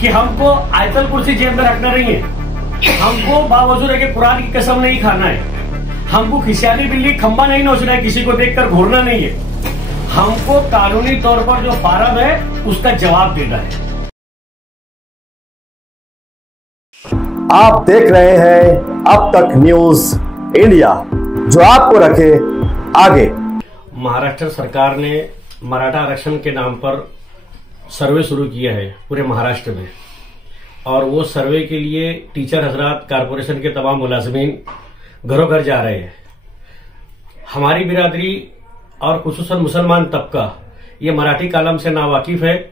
कि हमको आयतल कुर्सी जेब में रखना नहीं है, हमको बावजूद है कि कुरान की कसम नहीं खाना है, हमको खिसियानी बिल्ली खंबा नहीं नोचना है, किसी को देखकर घूरना नहीं है, हमको कानूनी तौर पर जो फार्म है उसका जवाब देना है। आप देख रहे हैं अब तक न्यूज इंडिया, जो आपको रखे आगे। महाराष्ट्र सरकार ने मराठा आरक्षण के नाम पर सर्वे शुरू किया है पूरे महाराष्ट्र में, और वो सर्वे के लिए टीचर हजरात, कारपोरेशन के तमाम मुलाजमीन घरों घर जा रहे हैं। हमारी बिरादरी और खुसूसन मुसलमान तबका ये मराठी कालम से नावाकिफ है,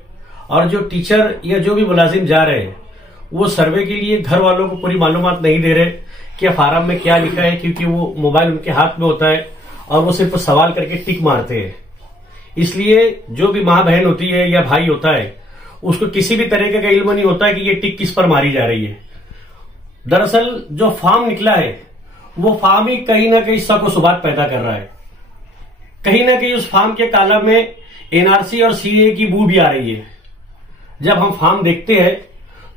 और जो टीचर या जो भी मुलाजिम जा रहे हैं वो सर्वे के लिए घर वालों को पूरी मालूमात नहीं दे रहे कि फार्म में क्या लिखा है, क्योंकि वो मोबाइल उनके हाथ में होता है और वो सिर्फ सवाल करके टिक मारते हैं। इसलिए जो भी माँ बहन होती है या भाई होता है उसको किसी भी तरीके का इल्म नहीं होता है कि ये टिक किस पर मारी जा रही है। दरअसल जो फार्म निकला है वो फार्म ही कहीं ना कहीं शक व शुबात पैदा कर रहा है। कहीं ना कहीं उस फार्म के कालम में एनआरसी और सीए की बू भी आ रही है। जब हम फार्म देखते हैं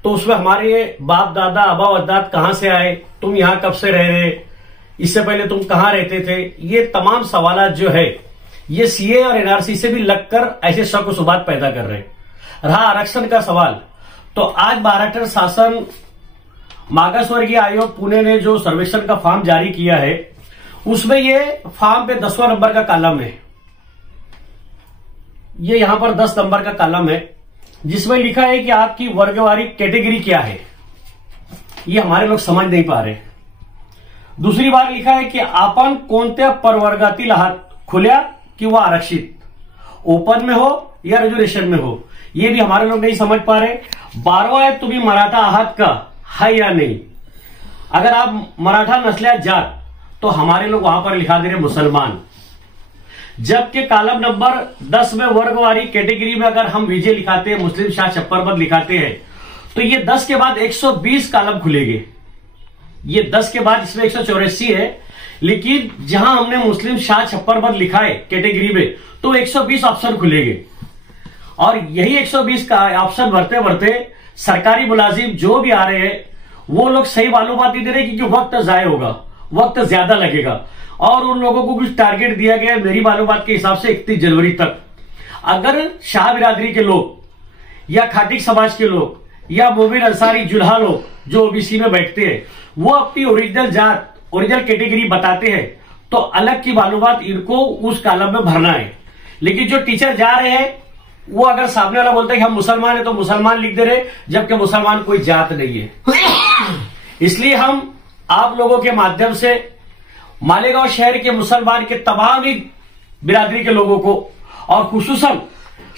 तो उसमें हमारे बाप दादा अबा अजदाद कहां से आए, तुम यहां कब से रह रहे, इससे पहले तुम कहां रहते थे, ये तमाम सवालात जो है ये सीए और एनआरसी से भी लगकर ऐसे शक व शुबात पैदा कर रहे हैं। रहा आरक्षण का सवाल, तो आज महाराष्ट्र शासन मागासवर्गीय आयोग पुणे ने जो सर्वेक्षण का फॉर्म जारी किया है उसमें ये फॉर्म पे 10वां नंबर का कॉलम है। ये यहां पर 10 नंबर का कॉलम है जिसमें लिखा है कि आपकी वर्गवारी कैटेगरी क्या है। ये हमारे लोग समझ नहीं पा रहे। दूसरी बार लिखा है कि आपण कोणत्या प्रवर्गातील आहात, खुल्या किंवा आरक्षित, ओपन में हो या रिजर्वेशन में हो, ये भी हमारे लोग नहीं समझ पा रहे। 12वां है तुम्ही मराठा आहात का, है या नहीं। अगर आप मराठा नस्ल्या जात तो हमारे लोग वहां पर लिखा दे रहे मुसलमान, जबकि कॉलम नंबर 10 में वर्गवारी कैटेगरी में अगर हम विजय लिखाते हैं, मुस्लिम शाह छप्पर पद लिखाते हैं, तो ये 10 के बाद 120 कॉलम खुलेंगे। ये 10 के बाद इसमें 184 है, लेकिन जहां हमने मुस्लिम शाह छप्पर पद लिखा है कैटेगरी में तो 120 ऑप्शन खुलेंगे। और यही 120 का ऑप्शन भरते भरते सरकारी मुलाजिम जो भी आ रहे हैं वो लोग सही मालूमात नहीं दे रहे, क्योंकि वक्त जाय होगा, वक्त ज्यादा लगेगा, और उन लोगों को कुछ टारगेट दिया गया है मेरी मालूमात के हिसाब से 31 जनवरी तक। अगर शाह बिरादरी के लोग या खाटिक समाज के लोग या मोमिन अंसारी जुल्हा लोग जो ओबीसी में बैठते हैं वो अपनी ओरिजिनल जात, ओरिजिनल कैटेगरी बताते हैं तो अलग की मालूमात इनको उस कॉलम में भरना है। लेकिन जो टीचर जा रहे हैं वो अगर सामने वाला बोलता है कि हम मुसलमान है तो मुसलमान लिख दे रहे, जबकि मुसलमान कोई जात नहीं है। इसलिए हम आप लोगों के माध्यम से मालेगांव शहर के मुसलमान के तमाम ही बिरादरी के लोगों को और खुसूसन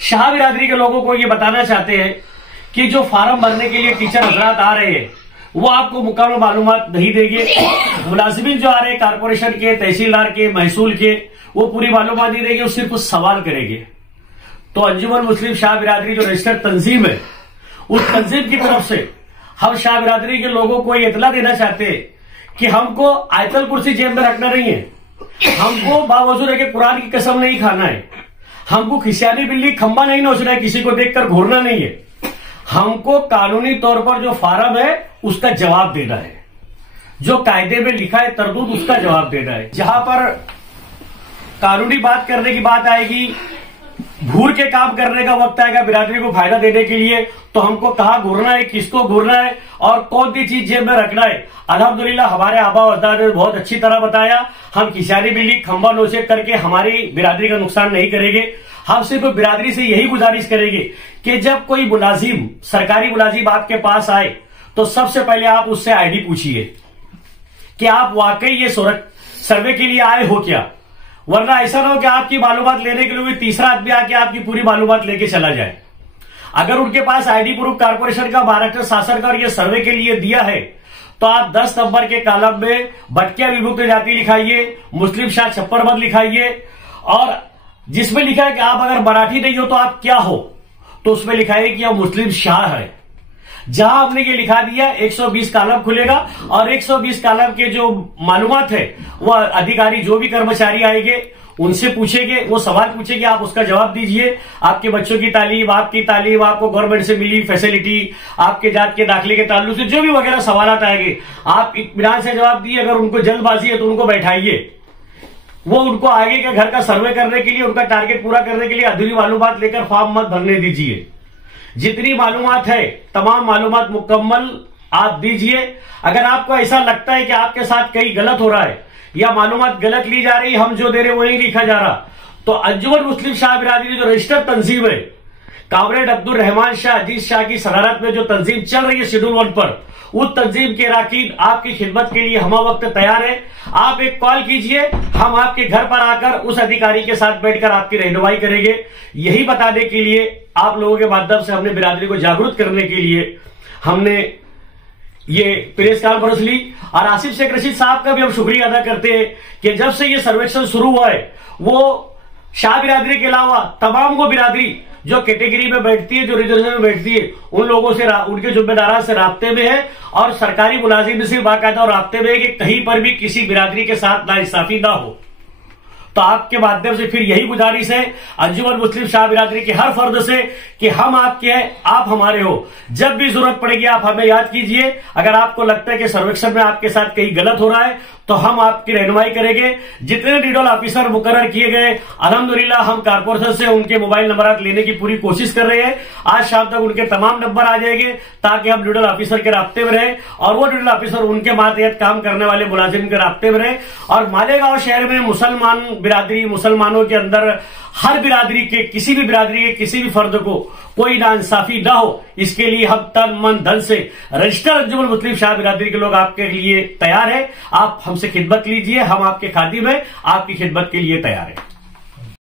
शाह बिरादरी के लोगों को ये बताना चाहते हैं कि जो फार्म भरने के लिए टीचर हजरात आ रहे हैं वो आपको मुकम्मल मालूमात नहीं देंगे। मुलाजिमीन जो आ रहे हैं कारपोरेशन के, तहसीलदार के, महसूल के, वो पूरी मालूमात नहीं देंगे, वो सिर्फ कुछ सवाल करेंगे। तो अंजुमन मुस्लिम शाह बिरादरी जो रजिस्टर्ड तंजीम है उस तंजीम की तरफ से हम शाह बिरादरी के लोगों को ये इतला देना चाहते हैं कि हमको आयतल कुर्सी जेब में रखना नहीं है, हमको बावजूद है कि कुरान की कसम नहीं खाना है, हमको खिसियानी बिल्ली खंबा नहीं नोचना है, किसी को देखकर घूरना नहीं है, हमको कानूनी तौर पर जो फार्म है उसका जवाब देना है, जो कायदे में लिखा है तरदूद उसका जवाब देना है। जहां पर कानूनी बात करने की बात आएगी, घूर के काम करने का वक्त आएगा बिरादरी को फायदा देने के लिए, तो हमको कहां घूरना है, किसको घूरना है और कौन सी चीज जेब में रखना है। अल्हम्दुलिल्लाह हमारे आबा अजदाद ने बहुत अच्छी तरह बताया। हम खिसियानी बिल्ली खंबा नोचे करके हमारी बिरादरी का नुकसान नहीं करेंगे। हम सिर्फ बिरादरी से यही गुजारिश करेंगे कि जब कोई मुलाजिम, सरकारी मुलाजिम आपके पास आए तो सबसे पहले आप उससे आईडी पूछिए कि आप वाकई ये सर्वे के लिए आए हो क्या, वरना ऐसा ना हो कि आपकी मालूमात लेने के लिए तीसरा आदमी आके आपकी पूरी मालूमात लेके चला जाए। अगर उनके पास आईडी प्रूफ कारपोरेशन का, महाराष्ट्र शासन का और ये सर्वे के लिए दिया है तो आप 10 नंबर के कॉलम में भटकिया विमुक्त जाति लिखाइए, मुस्लिम शाह छप्पर पद लिखाइए, और जिसमें लिखा है कि आप अगर मराठी नहीं हो तो आप क्या हो, तो उसमें लिखा है कि आप मुस्लिम शाह है। जहां हमने ये लिखा दिया 120 कॉलम खुलेगा और 120 कॉलम के जो मालूमात है वह अधिकारी जो भी कर्मचारी आएंगे उनसे पूछेंगे, वो सवाल पूछेंगे, आप उसका जवाब दीजिए। आपके बच्चों की तालीम, आपकी तालीम, आपको गवर्नमेंट से मिली फैसिलिटी, आपके जात के दाखिले के ताल्लुक से जो भी वगैरह सवाल आएंगे, आप इत्मीनान से जवाब दिए। अगर उनको जल्दबाजी है तो उनको बैठाइए, वो उनको आगे के घर का सर्वे करने के लिए, उनका टारगेट पूरा करने के लिए अधूरी मालूमात लेकर फॉर्म मत भरने दीजिए। जितनी मालूमात है तमाम मालूमात मुकम्मल आप दीजिए। अगर आपको ऐसा लगता है कि आपके साथ कहीं गलत हो रहा है या मालूमात गलत ली जा रही, हम जो दे रहे वो नहीं लिखा जा रहा, तो अंजुमन मुस्लिम शाह बिरादरी जो रजिस्टर्ड तंजीम है, कामरेड अब्दुल रहमान शाह, अजीज शाह की सदारत में जो तंजीम चल रही है शेड्यूल 1 पर, उस तंजीम के अरकान आपकी खिदमत के लिए हम वक्त तैयार है। आप एक कॉल कीजिए, हम आपके घर पर आकर उस अधिकारी के साथ बैठकर आपकी रहनुमाई करेंगे। यही बताने के लिए, आप लोगों के माध्यम से हमने बिरादरी को जागरूक करने के लिए हमने ये प्रेस कॉन्फ्रेंस ली। और आसिफ शेख रशीद साहब का भी हम शुक्रिया अदा करते हैं कि जब से ये सर्वेक्षण शुरू हुआ है, वो शाह बिरादरी के अलावा तमाम वो बिरादरी जो कैटेगरी में बैठती है, जो रिजर्वेशन में बैठती है, उन लोगों से, उनके जुम्मेदारान से राब्ते में है और सरकारी मुलाजिम से बाकायदा राब्ते में है कि कहीं पर भी किसी बिरादरी के साथ नाइंसाफी ना हो। तो आपके माध्यम से फिर यही गुजारिश है अंजुमन मुस्लिम शाह बिरादरी के हर फर्द से कि हम आपके हैं, आप हमारे हो। जब भी जरूरत पड़ेगी आप हमें याद कीजिए। अगर आपको लगता है कि सर्वेक्षण में आपके साथ कहीं गलत हो रहा है तो हम आपकी रहनुमाई करेंगे। जितने नीडल ऑफिसर मुकर्रर किए गए, अल्हम्दुलिल्लाह हम कारपोरेशन से उनके मोबाइल नंबर लेने की पूरी कोशिश कर रहे हैं। आज शाम तक उनके तमाम नंबर आ जाएंगे ताकि हम नीडल ऑफिसर के राब्ते में रहे और वो नीडल ऑफिसर उनके मातहत काम करने वाले मुलाजिम के राब्ते में रहे। और मालेगांव शहर में मुसलमान बिरादरी, मुसलमानों के अंदर हर बिरादरी के, किसी भी बिरादरी के किसी भी फर्द को कोई नाइंसाफी ना हो, इसके लिए हम तन मन धन से रजिस्टर्ड अंजुमन मुस्लिम शाह बिरादरी के लोग आपके लिए तैयार है। आप हमसे खिदमत लीजिए, हम आपके खादिम हैं, आपकी खिदमत के लिए तैयार है।